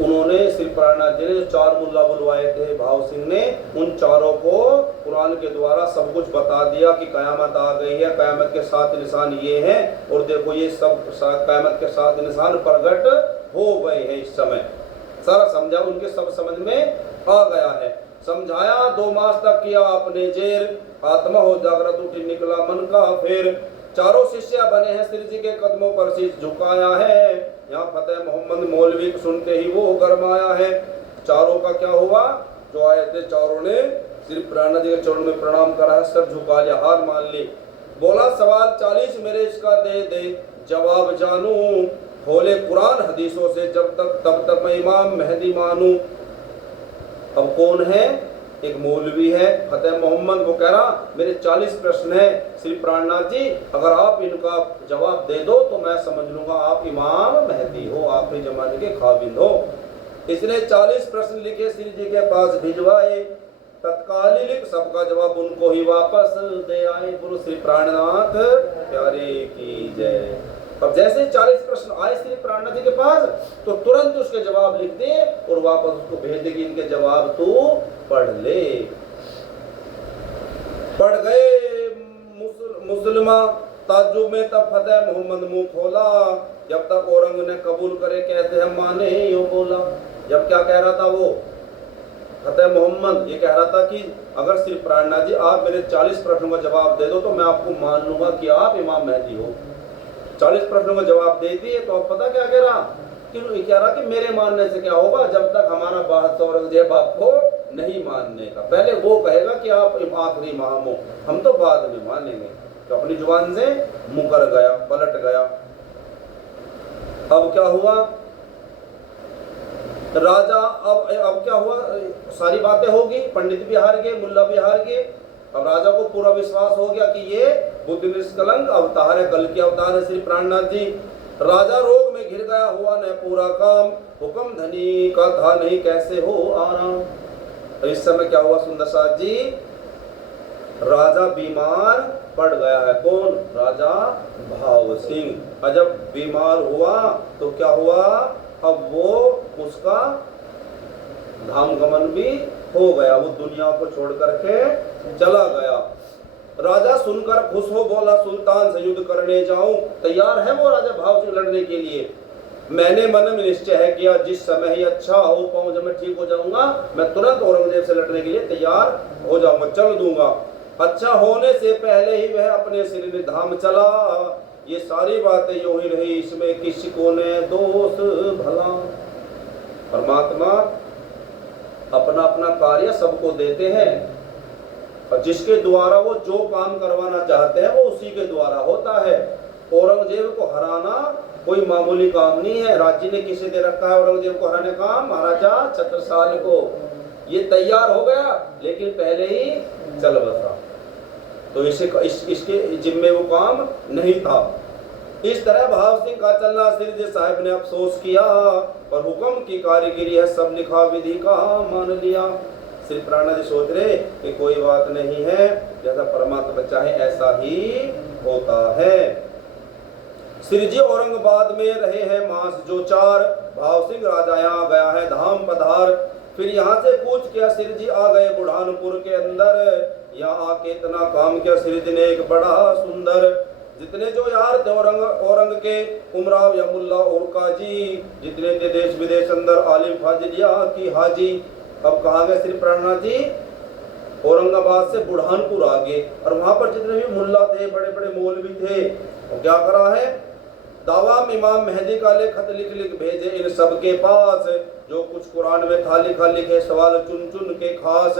उन्होंने श्री प्राणनाथ जी ने जो 4 मुल्ला बुलवाए थे भाव सिंह ने, उन चारों को कुरान के द्वारा सब कुछ बता दिया कि कयामत आ गई है, कयामत के 7 निशान ये हैं, और देखो ये सब कयामत के 7 निशान प्रकट हो गए हैं इस समय। सारा समझा, उनके सब समझ में आ गया है। समझाया 2 मास तक किया आपने जेर, आत्मा हो जागृत उठी निकला मन का फिर। चारों शिष्य बने हैं श्री जी के कदमों पर शीश झुकाया है। यहाँ फतेह मोहम्मद मौलवी को सुनते ही वो गरमाया है। चारों का क्या हुआ, जो आए थे चारों ने श्री प्राणनाथ जी के चरणों में प्रणाम करा है, सर झुका लिया, हार मान ली। बोला सवाल 40 मेरे इसका दे दे जवाब जानू, खोले कुरान हदीसों से जब तक तब तक मैं इमाम मेहदी मानू। अब कौन है, एक मौलवी है फतेह मोहम्मद, वो कह रहा मेरे 40 प्रश्न है श्री प्राणनाथ जी, अगर आप इनका जवाब दे दो तो मैं समझ लूंगा आप इमाम मेहदी हो, आखिरी जमाने के खाबिंद हो। इसने 40 प्रश्न लिखे श्री जी के पास भिजवाए, तत्काल ही लिख सबका जवाब उनको ही वापस दे आए। बोलो श्री प्राणनाथ प्यारे की जय। अब जैसे 40 प्रश्न आए श्री प्राणनाथ जी के पास तो तुरंत उसके जवाब लिख दे और वापस उसको भेज दे कि इनके जवाब तू पढ़ ले। पढ़ गए मुसलमा ताज्जुब में, तब फतेह मोहम्मद मुंह खोला, जब तक औरंग ने कबूल करे कहते हम माने यो बोला। जब क्या कह रहा था वो फतेह मोहम्मद, ये कह रहा था कि अगर श्री प्राणनाथ जी आप मेरे 40 प्रश्नों का जवाब दे दो तो मैं आपको मान लूंगा कि आप इमाम मेहदी हो। 40 प्रश्नों का जवाब दे दिए तो अब पता क्या कह रहा, कि कह रहा कि मेरे मानने से क्या होगा, जब तक हमारा बात औरंगजेब आपको नहीं मानने का, पहले वो कहेगा कि आप आखिरी इमाम हो, हम तो बाद में मानेंगे। तो अपनी जुबान से मुकर गया, पलट गया। अब क्या हुआ, राजा अब क्या हुआ, सारी बातें होगी, पंडित भी हार गए, मुल्ला भी हार गए। अब राजा को पूरा विश्वास हो गया कि ये बुद्ध निष्कलंक अवतार है, कल के अवतार है श्री प्राणनाथ जी। राजा रोग में घिर गया, हुआ न पूरा काम, हुक्म धनी का था नहीं कैसे हो आराम। तो इस समय क्या हुआ सुंदर साथ जी, राजा बीमार पड़ गया है। कौन, राजा भाव सिंह। और जब बीमार हुआ तो क्या हुआ, अब वो उसका धाम गमन भी हो गया, वो दुनिया को छोड़ करके चला गया। राजा सुनकर खुश हो, बोला सुल्तान से युद्ध करने जाऊं। तैयार है वो राजा भाव से लड़ने के लिए। मैंने मन में निश्चय है किया जिस समय ही अच्छा हो पाऊं, जब मैं ठीक हो जाऊंगा मैं तुरंत औरंगजेब से लड़ने के लिए तैयार हो जाऊंगा, चल दूंगा। अच्छा होने से पहले ही वह अपने सिर में धाम चला। ये सारी बातें यूं ही रही, इसमें किसी को ने दोष भला। परमात्मा अपना अपना कार्य सबको देते हैं, और जिसके द्वारा वो जो काम करवाना चाहते हैं वो उसी के द्वारा होता है। औरंगजेब को हराना कोई मामूली काम नहीं है। राज्य ने किसे दे रखा है औरंगजेब को हराने का, महाराजा छत्रसाल को। ये तैयार हो गया लेकिन पहले ही चल बसा, तो इसके जिम्मे वो काम नहीं था। इस तरह भाव सिंह का चलना सिरजी साहब ने अफसोस किया, और हुक्म की कारीगिरी है सब लिखा विधि का मान लिया। श्री प्राणनाथ जी सोच रहे कि कोई बात नहीं है, जैसा परमात्मा चाहे ऐसा ही होता है। श्री जी औरंगाबाद में रहे हैं मास जो 4, भाव सिंह राजा यहाँ गया है धाम पधार। फिर यहाँ से पूछ किया श्री जी आ गए बुढ़ानपुर के अंदर, यहाँ आके इतना काम किया श्री जी ने एक बड़ा सुंदर। जितने जो यार थे औरंग के उमराव या मुल्ला और काजी, जितने थे देश विदेश अंदर आलिम फाजिलिया की हाजी। अब कहाँ गए श्री प्राणनाथ जी? औरंगाबाद से बुढ़ानपुर आ गए, और वहां पर जितने भी मुल्ला थे, बड़े बड़े मौलवी थे, वो क्या करा है, दावाम इमाम मेहदी का ले खत लिख लिख भेजे इन सबके पास, जो कुछ कुरान में था लिखा लिखे सवाल चुन चुन के खास,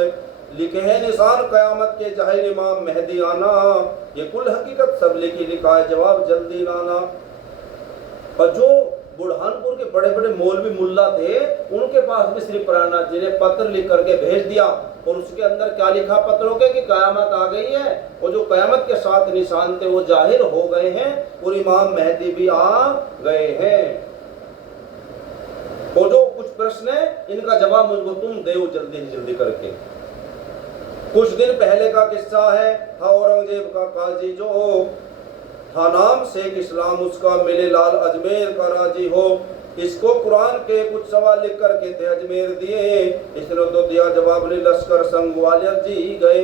लिखे हैं निशान कयामत के जाहिर इमाम मेहदी आना, ये कुल हकीकत सब लिखी लिखा है जवाब जल्दी लाना। और जो बुढ़ानपुर के बड़े बड़े मौलवी मुल्ला थे, उनके पास भी श्री प्राणनाथ जी ने पत्र लिख करके भेज दिया, और उसके अंदर क्या लिखा पत्रों के कि कयामत आ गई है, और जो कयामत के 7 निशान थे वो जाहिर हो गए हैं, और इमाम मेहदी भी आ गए हैं। और जो कुछ प्रश्न है इनका जवाब मुझको तुम दो जल्दी जल्दी करके। कुछ दिन पहले का किस्सा है, था औरंगजेब का काजी जो था नाम शेख इस्लाम, उसका मिले लाल अजमेर का राजी हो, इसको कुरान के कुछ सवाल लिख करके थे अजमेर दिए, इसने तो दिया जवाब ले लश्कर संग ग्वालियर जी गए,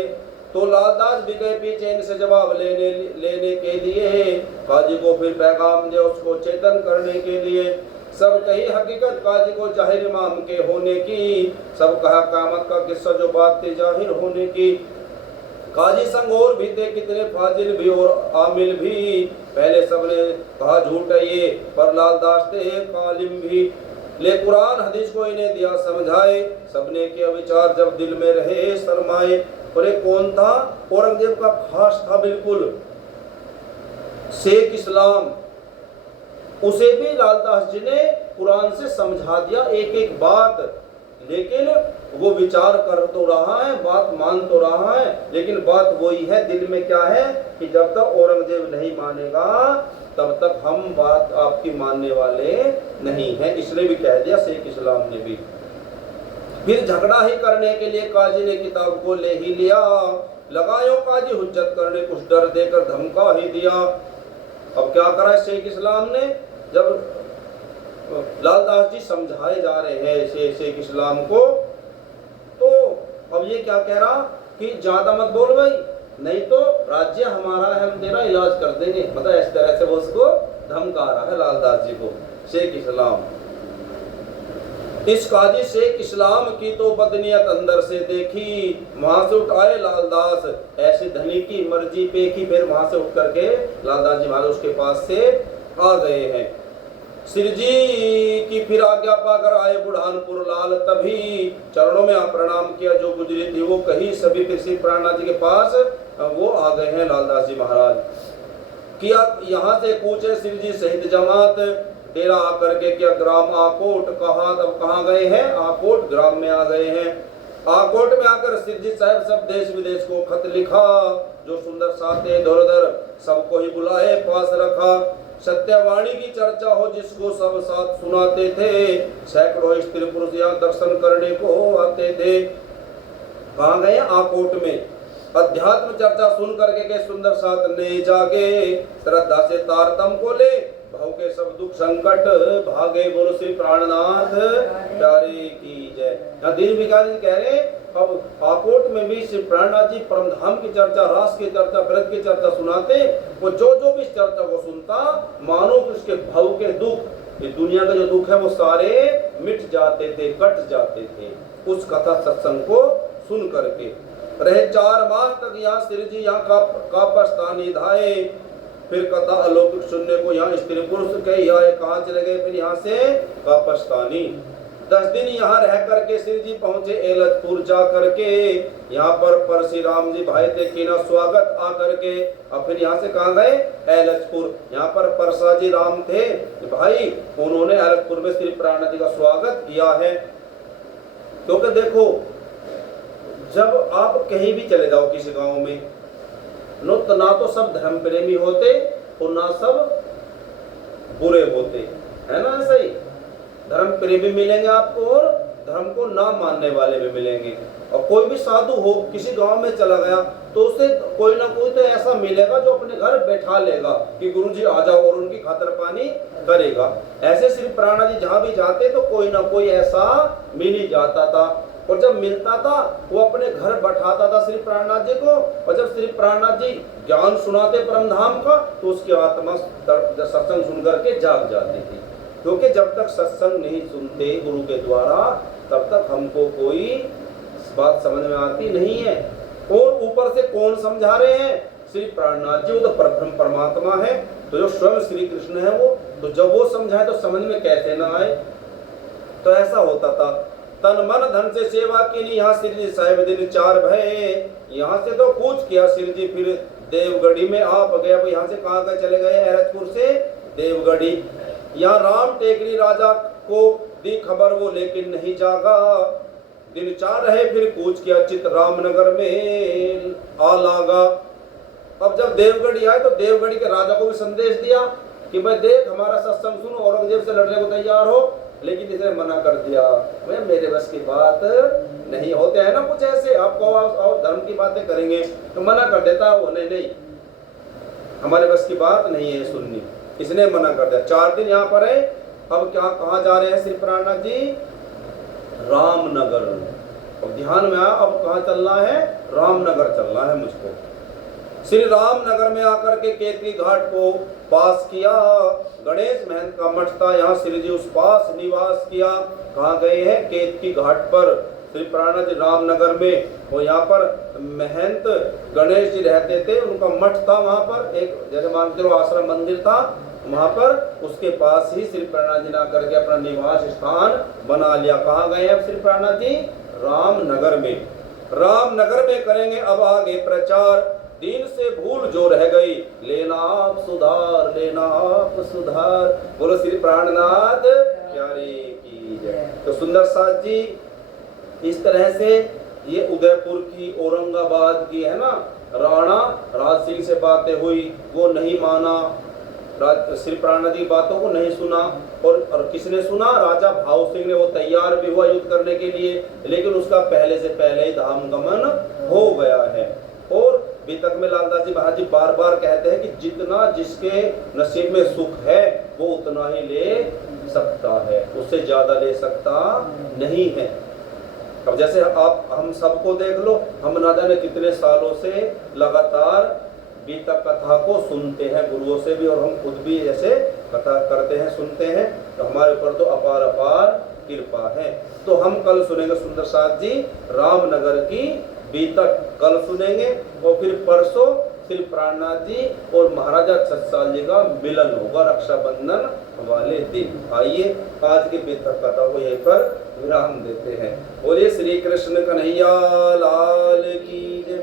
तो लालदास भी गए पीछे इनसे जवाब लेने के लिए, काजी को फिर पैगाम दे उसको चेतन करने के लिए, सब कही हकीकत काजी को जाहिर इमाम के होने की, सब कहा कामत का किस्सा जो बात थी जाहिर होने की, काजी संग और भी थे कितने फाजिल भी और आमिल भी, पहले सबने कहा झूठ है ये, पर लालदास थे कालिम भी, ले कुरान हदीस को इन्हें दिया समझाए, सबने किया विचार जब दिल में रहे सरमाए। और एक कौन था? औरंगजेब का खास था बिल्कुल, शेख इस्लाम, उसे भी लालदास जी ने कुरान से समझा दिया एक एक बात, लेकिन वो विचार कर तो रहा है, बात मान तो रहा है, लेकिन बात वही है, दिल में क्या है कि जब तक औरंगजेब नहीं मानेगा तब तक हम बात आपकी मानने वाले नहीं हैं, इसलिए भी कह दिया शेख इस्लाम ने भी। फिर झगड़ा ही करने के लिए काजी ने किताब को ले ही लिया, लगायो काजी हुज्जत करने, कुछ डर देकर धमका ही दिया। अब क्या करा शेख इस्लाम ने, जब लालदास जी समझाए जा रहे हैं शेख इस्लाम को, तो अब ये क्या कह रहा कि ज्यादा मत बोल भाई, नहीं तो राज्य हमारा है, हम तेरा इलाज कर देंगे, मतलब इस तरह से वो उसको धमका रहा है लालदास जी को शेख इस्लाम। इस काजी शेख इस्लाम की तो बदनीयत अंदर से देखी, वहां से उठाए लालदास ऐसे धनी की मर्जी पे की, फिर वहां से उठ करके लालदास जी महाराज उसके पास से आ गए हैं। सिर जी की फिर आज्ञा पाकर आए बुढ़ानपुर लाल, तभी चरणों में प्रणाम किया, जो गुजरी थी वो कही सभी, फिर श्री प्राणनाथ जी के पास वो आ गए हैं लालदास जी महाराज। किया यहाँ से कूचे सिर जी सहित जमात, डेरा आकर के क्या ग्राम आकोट कहा, तब कहाँ गए हैं? आकोट ग्राम में आ गए हैं। आकोट में आकर सिर जी साहब सब देश विदेश को खत लिखा, जो सुंदर साथे धुरधर सबको ही बुलाए पास रखा, सत्यवाणी की चर्चा हो जिसको सब साथ सुनाते थे, सैकड़ों स्त्री पुरुष यहाँ दर्शन करने को आते थे। कहाँ गए? आकोट में। अध्यात्म चर्चा सुन करके के सुंदर साथ ने जागे, श्रद्धा से तारतम को ले भाव के सब दुख संकट भागे, बोलो श्री प्राणनाथ प्यारे की जय। यहाँ दीन विकास कह रहे, अब आकोट में भी श्री प्राणनाथ जी परमधाम की चर्चा, रास की चर्चा, व्रत की चर्चा सुनाते, वो जो भी इस चर्चा को सुनता, मानो कि उसके भाव के दुख, ये दुनिया का जो दुख है वो सारे मिट जाते थे, कट जाते थे उस कथा सत्संग को सुन करके। रहे 4 माह तक यहाँ श्री जी यहाँ का पछतानी धाये, फिर कथा अलौकिक सुनने को यहाँ स्त्री पुरुष के, यहाँ कहाँ चले गए, फिर यहाँ से का पछतानी। 10 दिन यहाँ रह करके श्री जी पहुंचे एलचपुर जा करके, यहाँ पर परसी राम जी भाई थे कि ना स्वागत आ करके। अब फिर यहाँ से कहाँ गए? एलचपुर। यहाँ पर परसा जी राम थे भाई, उन्होंने एलचपुर में श्री प्राणनाथ जी का स्वागत किया है। क्योंकि देखो, जब आप कहीं भी चले जाओ किसी गांव में, ना तो सब धर्म प्रेमी होते और ना सब बुरे होते, है ना? ऐसा ही धर्म प्रेमी मिलेंगे आपको और धर्म को ना मानने वाले भी मिलेंगे। और कोई भी साधु हो किसी गांव में चला गया तो उसे कोई ना कोई तो ऐसा मिलेगा जो अपने घर बैठा लेगा कि गुरुजी आ जाओ और उनकी खातर पानी करेगा। ऐसे श्री प्राणनाथ जी जहाँ भी जाते तो कोई ना कोई ऐसा मिल ही जाता था। और जब मिलता था वो अपने घर बैठाता था श्री प्राणनाथ जी को, और जब श्री प्राणनाथ जी ज्ञान सुनाते परमधाम का तो उसकी आत्मा सत्संग सुन करके जाग जाती थी। क्योंकि जब तक सत्संग नहीं सुनते गुरु के द्वारा तब तक हमको कोई बात समझ में आती नहीं है। और ऊपर से कौन समझा रहे हैं? श्री प्राणनाथ जी, वो तो परब्रह्म परमात्मा है, तो जो स्वयं श्री कृष्ण है वो, तो जब वो समझाए तो समझ में कैसे ना आए। तो ऐसा होता था। तन मन धन से सेवा के लिए यहाँ श्री जी साहेब दिन 4 भय, यहाँ से तो कूच किया श्री जी, फिर देवगढ़ी में आप गए। अब यहाँ से कहाँ गए? चले गए एरजपुर से देवगढ़ी। यहाँ राम टेकरी राजा को दी खबर वो लेकिन नहीं जागा। दिन 4 रहे फिर कूच किया चित रामनगर में आ लागा। अब जब देवगढ़ी आए तो देवगढ़ी के राजा को भी संदेश दिया कि भाई देख हमारा सत्संग सुनो, औरंगजेब से लड़ने को तैयार हो, लेकिन इसने मना कर दिया। मैं मेरे बस की बात नहीं, होते हैं ना कुछ ऐसे, आपको और धर्म की बातें करेंगे तो मना कर देता है वो, नहीं नहीं हमारे बस की बात नहीं है सुननी, इसने मना कर दिया। 4 दिन यहाँ पर है। अब क्या कहाँ जा रहे हैं श्री प्राणनाथ जी? रामनगर। अब ध्यान में आ, अब कहाँ चलना है? रामनगर चलना है मुझको। श्री रामनगर में आकर के केतकी घाट को पास किया। गणेश महंत का मठ था, यहाँ श्री जी उस पास निवास किया। कहाँ गए हैं? केतकी घाट पर श्री प्राणनाथ जी रामनगर में। और यहाँ पर महंत गणेश जी रहते थे, उनका मठ था वहाँ पर, एक जैसे मानते हो आश्रम मंदिर था वहाँ पर, उसके पास ही श्री प्राणनाथ जी ने आकर के अपना निवास स्थान बना लिया। कहाँ गए अब श्री प्राणनाथ जी? रामनगर में। रामनगर में करेंगे अब आगे प्रचार। दिन से भूल जो रह गई लेना आप सुधार, लेना आप सुधार। बोलो श्री प्राणनाथ प्यारे की जय। तो सुंदर साथ जी इस तरह से ये उदयपुर की, औरंगाबाद की है ना, राणा राज सिंह से बातें हुई, वो नहीं माना, श्री प्राणनाथ जी बातों को नहीं सुना। और किसने सुना? राजा भाव सिंह ने। वो तैयार भी हुआ युद्ध करने के लिए, लेकिन उसका पहले से पहले ही धाम गमन हो गया है। और बीतक में लालदास जी महाराज जी बार बार कहते हैं कि जितना जिसके नसीब में सुख है वो उतना ही ले सकता है, उससे ज्यादा ले सकता नहीं है। अब जैसे आप हम सबको देख लो, हम ना जाने कितने सालों से लगातार बीतक कथा को सुनते हैं गुरुओं से भी, और हम खुद भी ऐसे कथा करते हैं, सुनते हैं, तो हमारे ऊपर तो अपार अपार कृपा है। तो हम कल सुनेंगे सुंदर साथ जी रामनगर की बीतक, कल सुनेंगे। और फिर परसों श्री प्राणनाथ जी और महाराजा छत्रसाल जी का मिलन होगा रक्षाबंधन वाले दिन। आइए आज की बीतक कथा को यहीं पर विराम देते हैं। बोलिए श्री कृष्ण कन्हैया लाल की जय,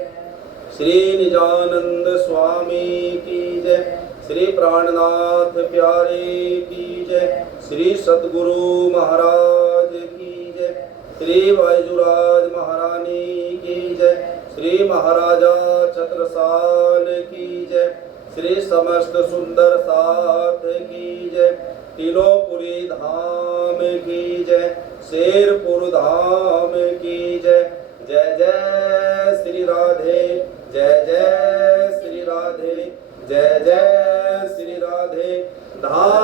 श्री निजानंद स्वामी की जय, श्री प्राणनाथ प्यारे की जय, श्री सद्गुरु महाराज की जय, श्री वायुराज महारानी की जय, श्री महाराजा छत्रसाल की जय, श्री समस्त सुंदर साथ की जय, तीनों पुरी धाम की जय, शेरपुर धाम की जय। जय जय श्री राधे, जय जय श्री राधे, जय जय श्री राधे। धाम